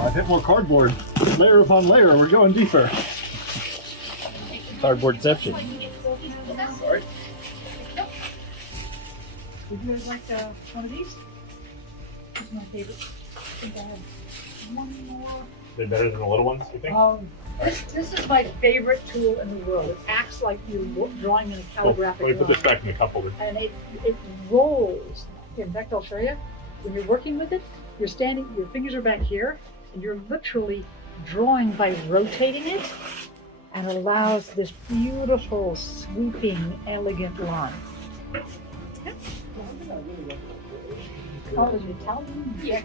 I've hit more cardboard. Layer upon layer, we're going deeper. Cardboardception. Sorry. Would you guys like one of these? This is my favorite. I think I have one more. They're better than the little ones, you think? This is my favorite tool in the world. It acts like you're drawing in a calligraphic Let me put this line. back in the cup holder. And it rolls. In fact, I'll show you. When you're working with it, you're standing, your fingers are back here, and you're literally drawing by rotating it, and it allows this beautiful, swooping, elegant line. Yep. Oh, is it Italian? Yeah.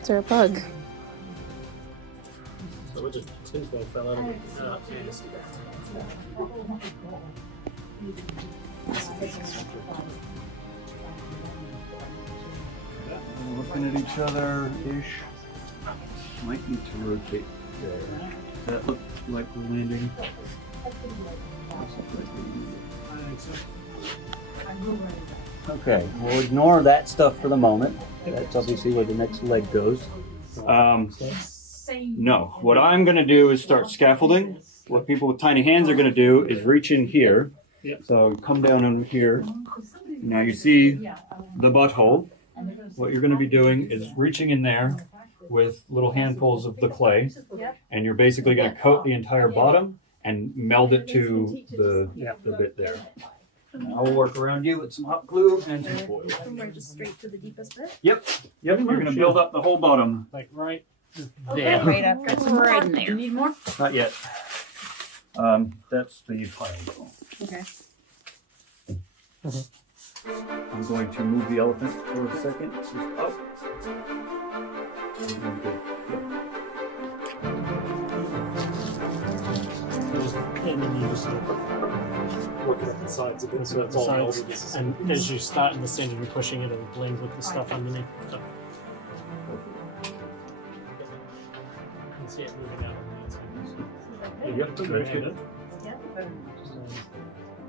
Is there a bug? So we just tinfoil fell out of it. Looking at each other-ish. Might need to rotate there. Does that look like we're landing? Okay, we'll ignore that stuff for the moment. That's obviously where the next leg goes. No, what I'm going to do is start scaffolding. What people with tiny hands are going to do is reach in here. Yep. So come down over here. Now you see the butthole. What you're going to be doing is reaching in there with little handfuls of the clay, and you're basically going to coat the entire bottom and meld it to the bit there. I will work around you with some hot glue and some foil. From where, just straight to the deepest bit? Yep, you're going to build up the whole bottom. Like right Okay, there. right up. Got some right in Do you there. need more? Not yet. That's the pile. Okay. I'm going to move the elephant for a second. Just up. And then you just work it up the sides of it so it's all melded. And as you start in the center, you're pushing it, it'll blend with the stuff underneath. So. You can see it moving out on the outside. Yep, Very that's good. good.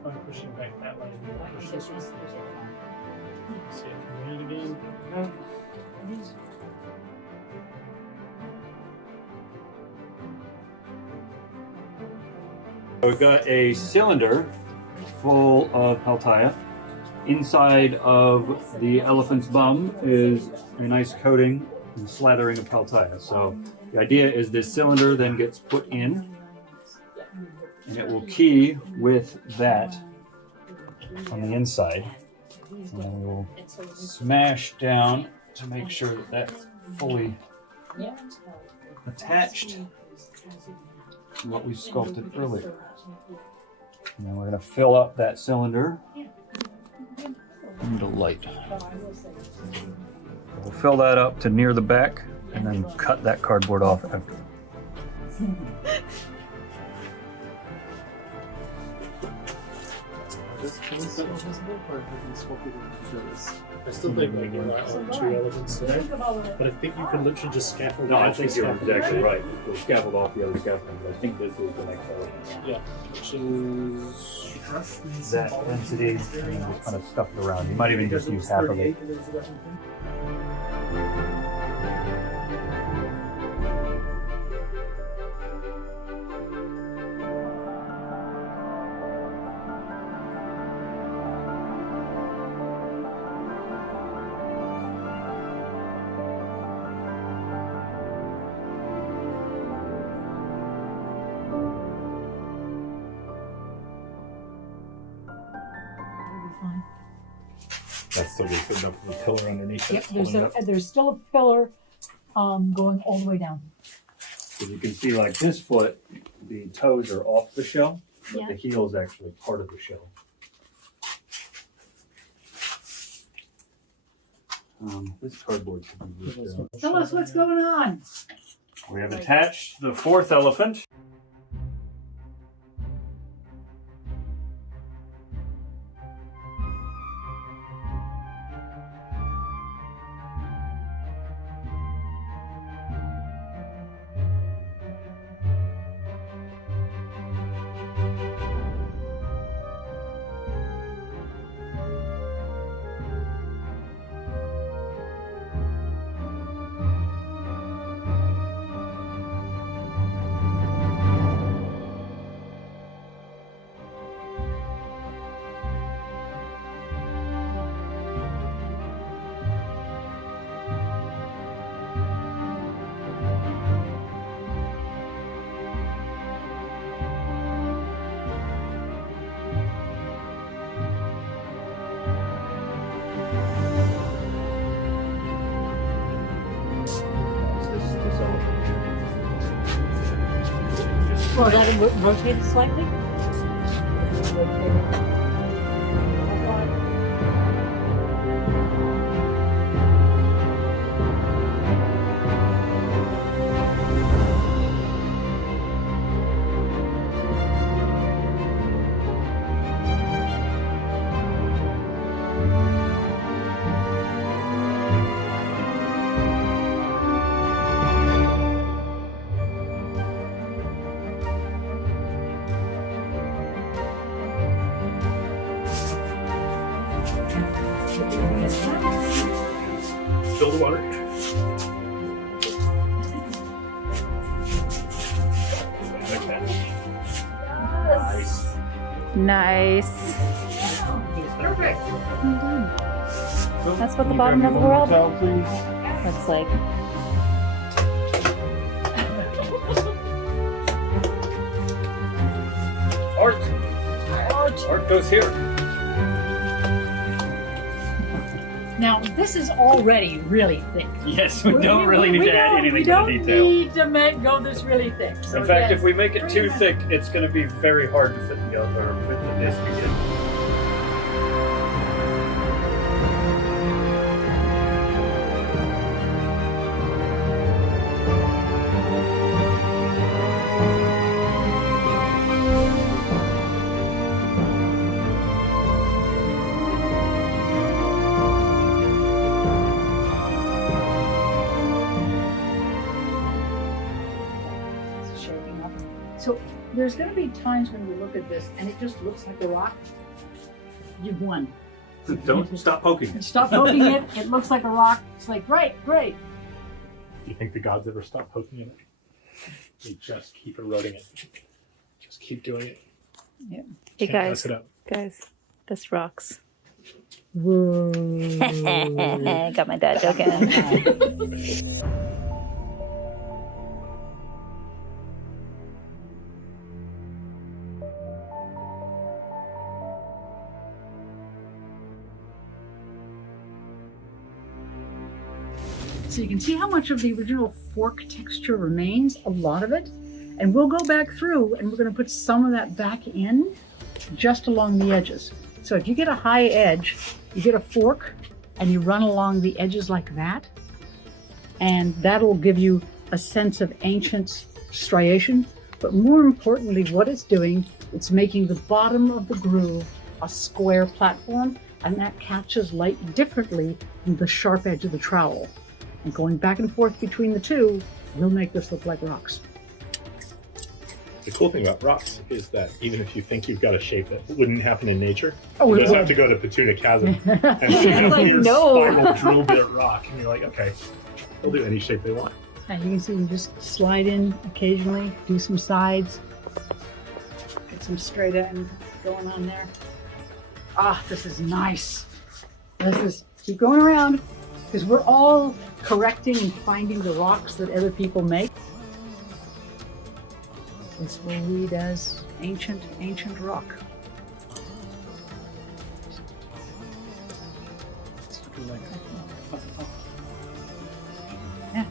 I'm pushing back that way and you push this way. See it coming in again. We've got a cylinder full of Pal Tiya. Inside of the elephant's bum is a nice coating and slathering of Pal Tiya. So the idea is this cylinder then gets put in, and it will key with that on the inside. And then we will smash down to make sure that that's fully attached to what we sculpted earlier. And then we're going to fill up that cylinder. Need a light. We'll fill that up to near the back and then cut that cardboard off after. I still think we can write on 2 elements today, but I think you can literally just scaffold. No, I off think the you're scaffold. exactly right. We'll scaffold off the other scaffolding, but I think this is the next element. Yeah, which is That density, and then just kind of stuff it around. You might even just use half of it. That's still good enough for the pillar underneath. Yep, That's there's still a pillar going all the way down. So you can see, like this foot, the toes are off the shell, but the heel is actually part of the shell. This cardboard should be ripped out. Tell us what's going on. We have attached the fourth elephant. Well, that rotated slightly. Fill the water. Nice. Perfect. That's what the bottom of the world Towel, please. looks like. Art. Art goes here. Now, this is already really thick. Yes, we don't really need to add anything We to don't the detail. need to go this really thick. So In fact, again, if we make it too thick, it's going to be very hard to fit together or fit the disc again. it's shaking up. So there's going to be times when you look at this and it just looks like a rock. You've won. Don't stop poking. Stop poking it. It looks like a rock. It's like, great. Do you think the gods ever stop poking it? They just keep eroding it. Just keep doing it. Hey Can't guys, mess it up. this rocks. Whoa. Got my dad joking. So you can see how much of the original fork texture remains, a lot of it. And we'll go back through and we're going to put some of that back in just along the edges. So if you get a high edge, you get a fork and you run along the edges like that, and that'll give you a sense of ancient striation. But more importantly, what it's doing, it's making the bottom of the groove a square platform, and that catches light differently than the sharp edge of the trowel. And going back and forth between the two will make this look like rocks. The cool thing about rocks is that even if you think you've got a shape that wouldn't happen in nature, Oh, you it just have would. to go to Petuna Chasm and see a Like, weird no. spiral drill bit rock, and you're like, okay, they'll do any shape they want. And you can see you just slide in occasionally, do some sides, get some straight end going on there. Ah, this is nice. Keep going around, because we're all correcting and finding the rocks that other people make. This will read as ancient rock. Yeah.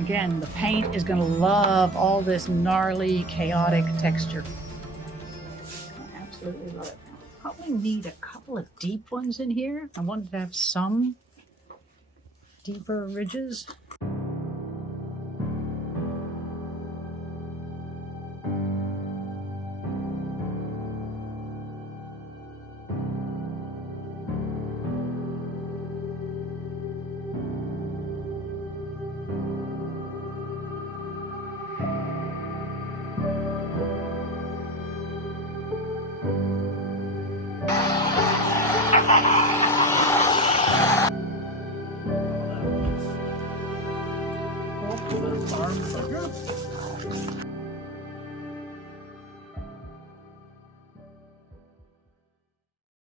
Again, the paint is going to love all this gnarly, chaotic texture. I absolutely love it. Probably need a couple of deep ones in here. I wanted to have some deeper ridges.